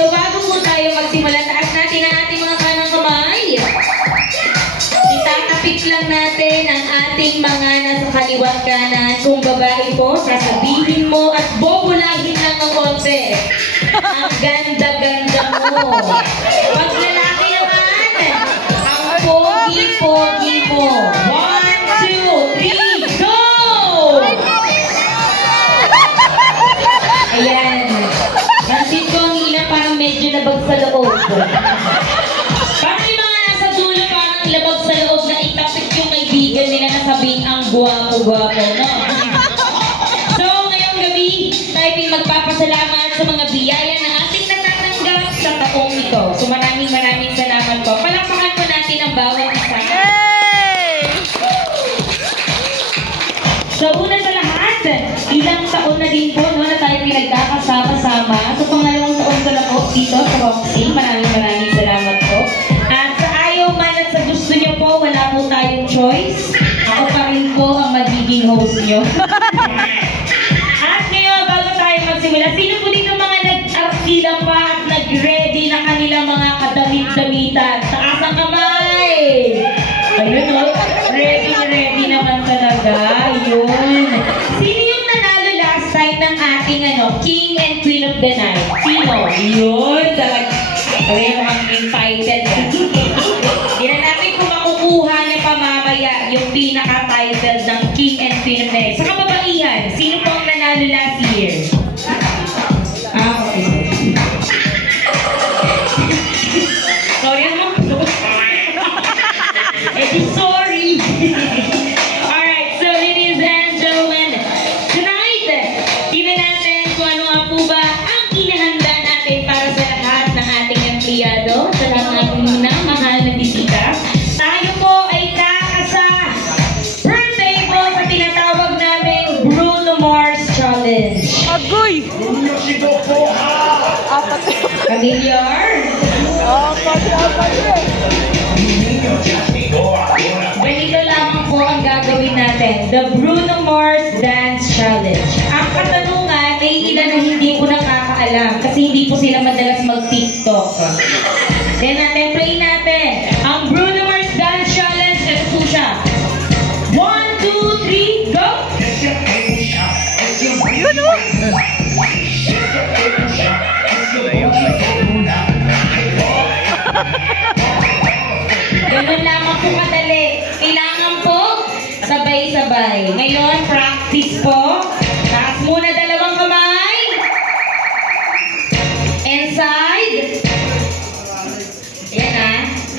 So bago po tayo magsimula, taas natin ang ating mga kanang kamay. Itatapik lang natin ang ating mga nasa kaliwat kanan. Kung babae po, sasabihin mo at bobulahin lang ng konti. Ang ganda-ganda mo. Pag lalaki naman, ang pogi-pogi mo. 1, 2, 3, go! Ayan. Pansin ko ang ilan parang medyo labag sa loob. Parang yung mga nasa dulo parang labag sa loob na itapik yung kaibigan nila na sabihin ang guwapo-guwapo, no? So, ngayong gabi, tayo din magpapasalamat sa mga biyaya na ating natatanggap sa taong ito. So, maraming salamat po. Palakpakan po natin ang bawat isa. So, una sa lahat, ilang taon na din po no, na tayo pinagkakasama-sama. So, pangalawang taon ko na po dito sa Roxy. Maraming salamat po. At sa ayaw man at sa gusto nyo po, wala po tayong choice. Ako pa rin po ang magiging host nyo. At ngayon, bago tayo magsimula, sino po dito mga nag-arkila pa at nag-ready na kanilang mga kadamit-damitan? Taas ang kamay! Ayun o, ready naman talaga. Yun. Sino yung nanalo last time ng ating King and Queen of the Night? Sino? Yun. Talaga. Kaya mukhang entitled. Hindi na natin kung makukuha niya pa mamaya yung pinaka-title ng King and Queen of the Night. Sa kababaihan, sino po ang nanalo last year? Okay. Sorry naman. Sorry. Alright, so ladies and gentlemen, tonight, tingnan natin kung ano nga po ba ang inahanda natin para sa lahat ng ating empleyado, sa lahat ng ating mahal na bisita. Tayo po ay kakasa birthday po sa tinatawag namin Bruno Mars Challenge. Agoy! Familiar? Ganito lamang po ang gagawin natin, the Bruno Mars Dance Challenge. Ang katanungan ay ilan na hindi po nakakaalam kasi hindi po sila madalas mag-TikTok. Then natin, play natin ang Bruno Mars Dance Challenge. Ito po siya. 1, 2, 3, go! Yun o! Ganun lamang po kadali. Kailangan po sabay-sabay. Ngayon, practice po. Taas muna dalawang kamay. Inside. Ayan ha.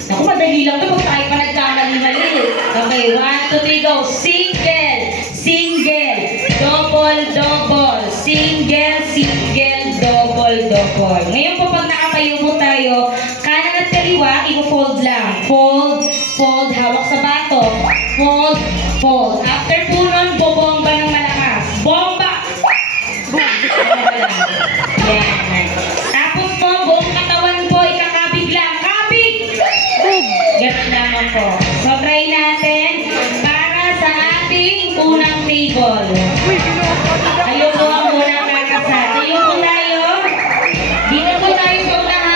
Naku, madali lang ito. Kung tayo pa nagkamali-mali. Okay, 1, 2, 3, go. Single. Single. Double, double. Single, single, double, double. Ngayon po, pag nakatayo po tayo, kanan at kaliwa, i-fold lang. Fold, fold, hawak sa bato. Fold, fold. After po nun, bobomba ng malakas. Bomba! Yan. Tapos po, buong katawan po, ikakabig lang. Kabig! Ganun naman po. So, try natin para sa ating unang table. Tayo po ang unang kakasa. Tayo po tayo. Dito po tayo sa unahan.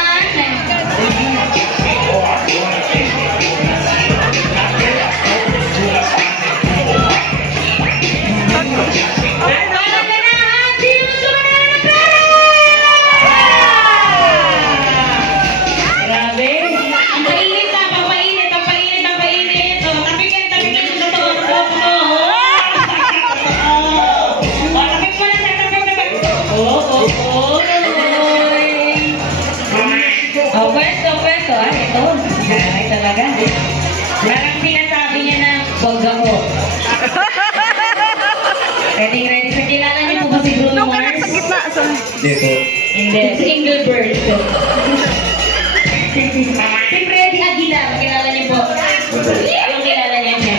Parang sinasabi niya na wag ako. Ready sa kilala niyo po ba si Bruno Mars? Sa gitna. Hindi po. Hindi. Si Engelbert. Si Freddy Aguilar. Kilala niyo po? Yung kilala niya siya.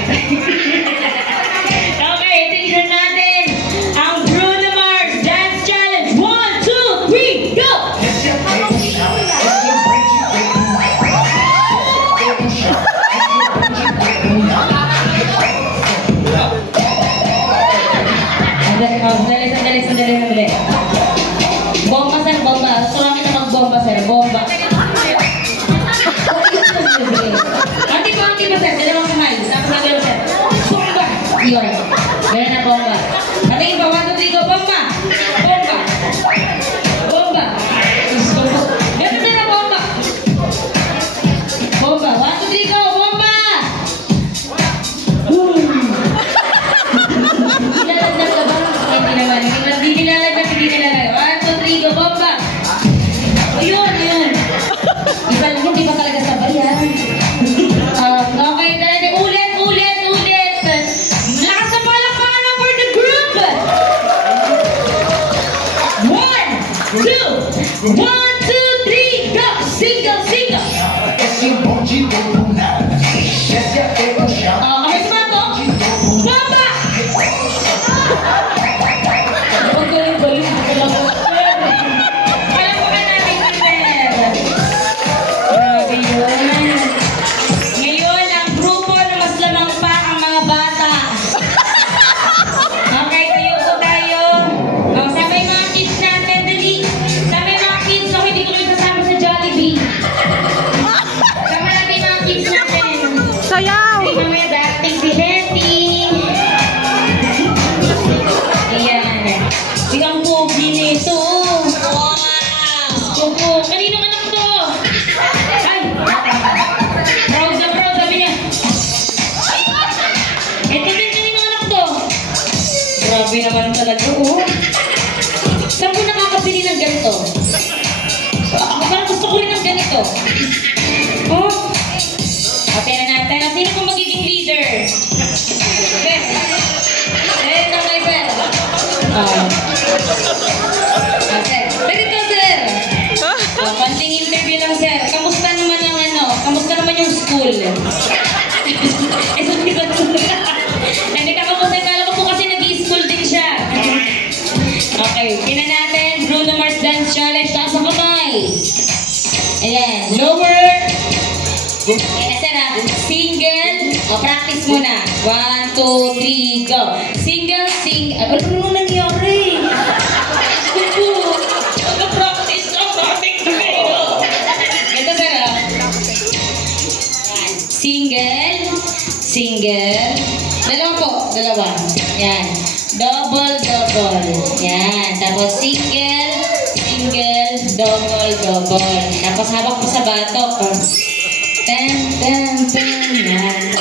Okay, tingnan natin ang Bruno Mars Dance Challenge. 1, 2, 3, go! Sandali. Bomba, sir. Bomba. Gusto namin na mag-bomba, sir. 1, 2, 3, go! Single, single! Esse bonde todo nada. Desce até o chão. Kami sumato! Baba! Ang galing-galing. Alam mo ka namin, Peter. Grabe yun. Ngayon, ang grupo na mas lamang pa ang mga bata. Okay, tayo po tayo. Sama yung mga kids natin, dali. Sama yung mga kids, so hindi ko kayo kasama sa Jollibee. Sama natin yung mga kids natin. Sayaw! Hindi naman dating si Hetty. Ayan. Biglang pogi nito. Wow! Pogo. Kaninong anak to? Ay! Proud na proud, sabi niya. Ito din, kaninong anak to? Grabe naman talaga, oh. Saan ko nakakabili ng ganito? Parang gusto ko rin ng ganito. Oh. Okay na natin. Ang sino pong magiging leader? Okay. Eh, naman, sir. Okay. Ganito, sir. Konting interview lang, sir. Kamusta naman ang ano? Kamusta naman yung school? Hindi ka kamusta. Kala ko po kasi nag-i-school din siya. Okay. Tingnan natin. Bruno Mars Dance Challenge. Taas ang kamay. Ayan. Lower. Ayan na, sir, ha? Single. O, practice muna. 1, 2, 3, go. Single, ano nung nangyari? Nag-practice ka, practice ka kayo. Ito, sir, ha? Single. Single. Dalawa po. Dalawa. Yan. Double, double. Yan. Tapos single, single, double, double. Tapos habang po sa batok. Ten, ten, ten, yan.